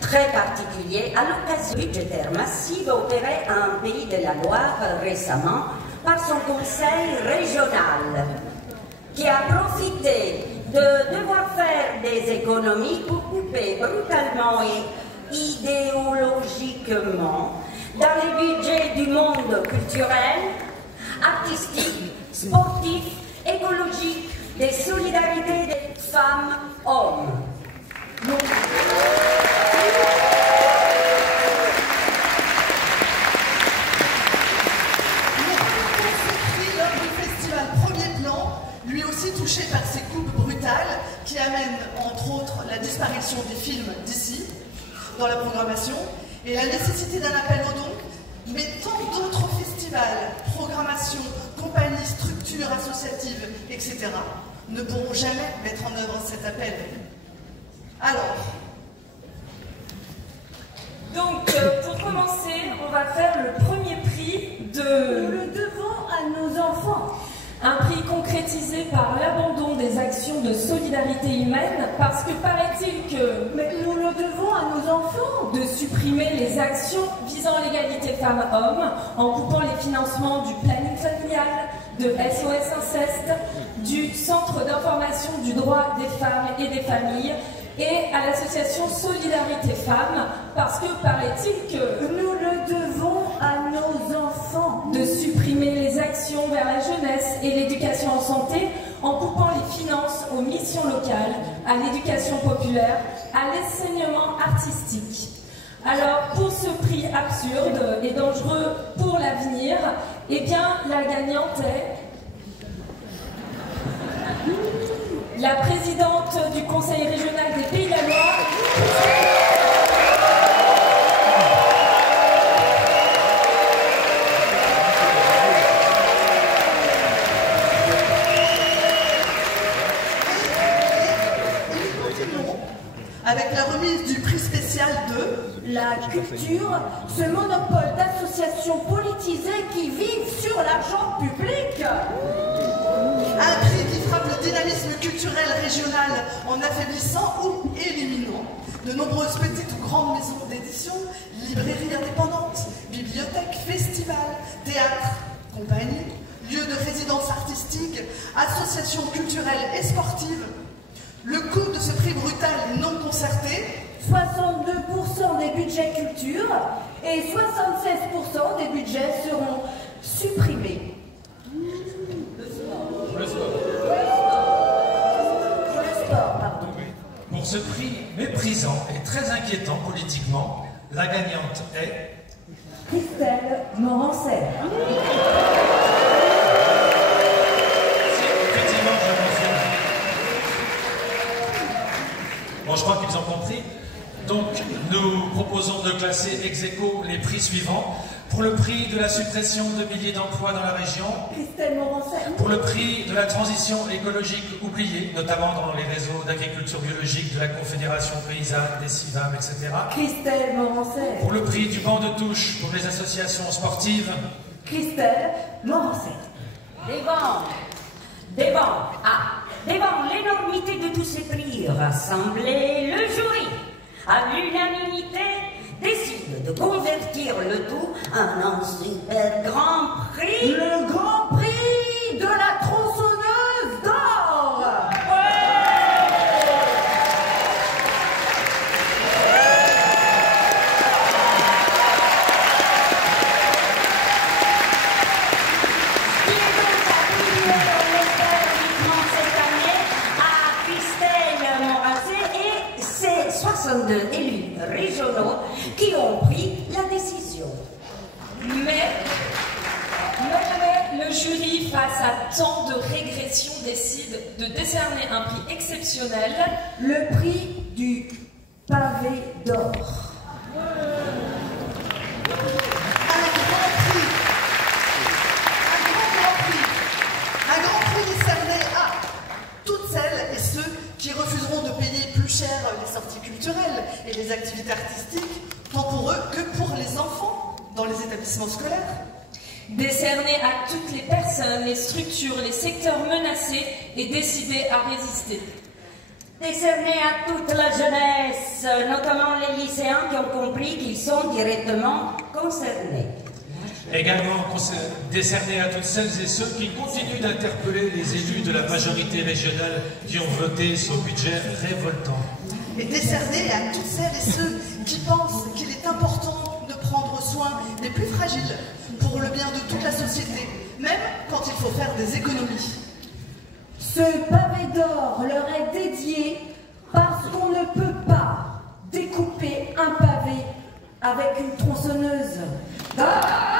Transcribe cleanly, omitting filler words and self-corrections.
très particulier à l'occasion budgétaire massive opérée à un pays de la Loire récemment par son conseil régional, qui a profité de devoir faire des économies pour couper brutalement et idéologiquement dans les budgets du monde culturel, artistique, sportif, écologique, des solidarités des femmes-hommes. Lui aussi touché par ces coupes brutales qui amènent, entre autres, la disparition des films d'ici dans la programmation et la nécessité d'un appel aux dons, mais tant d'autres festivals, programmations, compagnies, structures associatives, etc. ne pourront jamais mettre en œuvre cet appel. Alors, donc, pour commencer, on va faire le premier prix de... Nous le devons à nos enfants. Un prix concrétisé par l'abandon des actions de solidarité humaine, parce que paraît-il que... Mais nous le devons à nos enfants. De supprimer les actions visant l'égalité femmes-hommes, en coupant les financements du planning familial, de SOS Inceste, du Centre d'information du droit des femmes et des familles, et à l'association Solidarité Femmes, parce que paraît-il que... Nous le devons à nos enfants. De supprimer les actions vers la jeunesse et l'éducation en santé, en coupant les finances aux missions locales, à l'éducation populaire, à l'enseignement artistique. Alors, pour ce prix absurde et dangereux pour l'avenir, eh bien, la gagnante est... la présidente du Conseil régional des Pays de la Loire, avec la remise du prix spécial de la culture, ce monopole d'associations politisées qui vivent sur l'argent public. Un prix qui frappe le dynamisme culturel régional en affaiblissant ou éliminant de nombreuses petites ou grandes maisons d'édition, librairies indépendantes, bibliothèques, festivals, théâtres, compagnies, lieux de résidence artistique, associations culturelles et sportives. Le coût de ce prix brutal et non concerté, 62% des budgets culture et 76% des budgets seront supprimés. Le sport. Pour ce prix méprisant et très inquiétant politiquement, la gagnante est... Christelle Morancet. Effectivement, je confirme. Bon, je crois qu'ils ont compris. Donc, nous proposons de classer ex aequo les prix suivants. Pour le prix de la suppression de milliers d'emplois dans la région, Christelle Morancet. pour le prix de la transition écologique oubliée, notamment dans les réseaux d'agriculture biologique de la Confédération paysanne, des CIVAM, etc. Christelle Morancet. Pour le prix du banc de touche pour les associations sportives, Christelle Morancet. Devant l'énormité de tous ces prix rassemblés, le jury, à l'unanimité, décide de convertir le tout en un super grand prix. Le grand prix de la tronçonneuse d'or. Qui est donc attribué cette année à Christelle Morancet et ses 62 élus régionaux qui ont pris la décision. Mais le jury, face à tant de régression, décide de décerner un prix exceptionnel, Le prix du pavé d'or. Un grand prix décerné à toutes celles et ceux qui refuseront de payer plus cher les sorties culturelles et les activités artistiques, tant pour eux que pour les enfants dans les établissements scolaires. décerné à toutes les personnes, les structures, les secteurs menacés et décidés à résister. décerné à toute la jeunesse, notamment les lycéens qui ont compris qu'ils sont directement concernés. Également décerné à toutes celles et ceux qui continuent d'interpeller les élus de la majorité régionale qui ont voté ce budget révoltant. Et décerné à toutes celles et ceux qui pensent qu'il est important de prendre soin des plus fragiles pour le bien de toute la société, même quand il faut faire des économies. Ce pavé d'or leur est dédié parce qu'on ne peut pas découper un pavé avec une tronçonneuse. Ah!